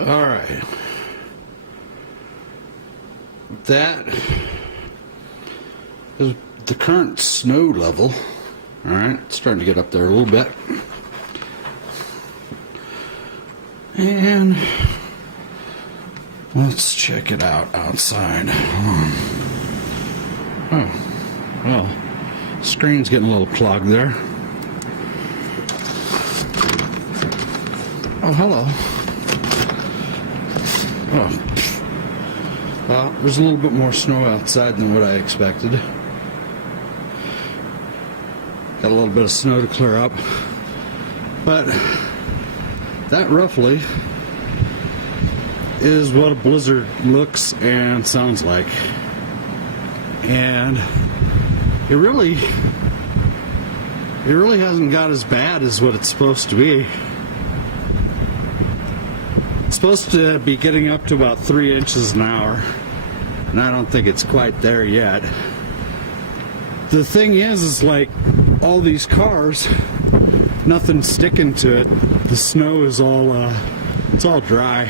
All right. That is the current snow level. All right, it's starting to get up there a little bit. And let's check it out outside. Oh, well, screen's getting a little clogged there. Oh, hello. Oh, well, there's a little bit more snow outside than what I expected. Got a little bit of snow to clear up. But that roughly is what a blizzard looks and sounds like. And it really hasn't got as bad as what it's supposed to be. It's supposed to be getting up to about 3 inches an hour, and I don't think it's quite there yet. The thing is like all these cars, nothing's sticking to it. The snow is it's all dry,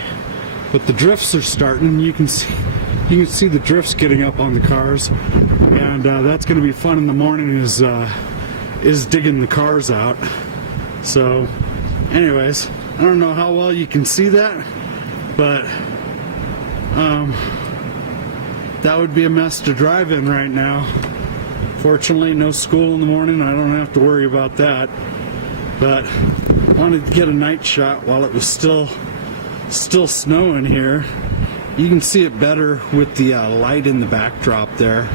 but the drifts are starting. You can see the drifts getting up on the cars, and that's going to be fun in the morning. Is digging the cars out. So, anyways, I don't know how well you can see that, but that would be a mess to drive in right now. Fortunately, no school in the morning. I don't have to worry about that. But I wanted to get a night shot while it was still snowing here. You can see it better with the light in the backdrop there.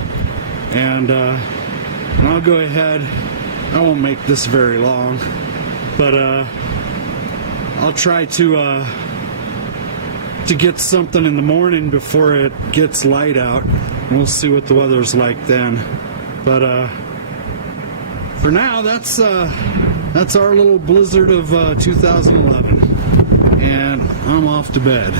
And I'll go ahead. I won't make this very long, but I'll try to get something in the morning before it gets light out. We'll see what the weather's like then. But for now, that's our little blizzard of 2011, and I'm off to bed.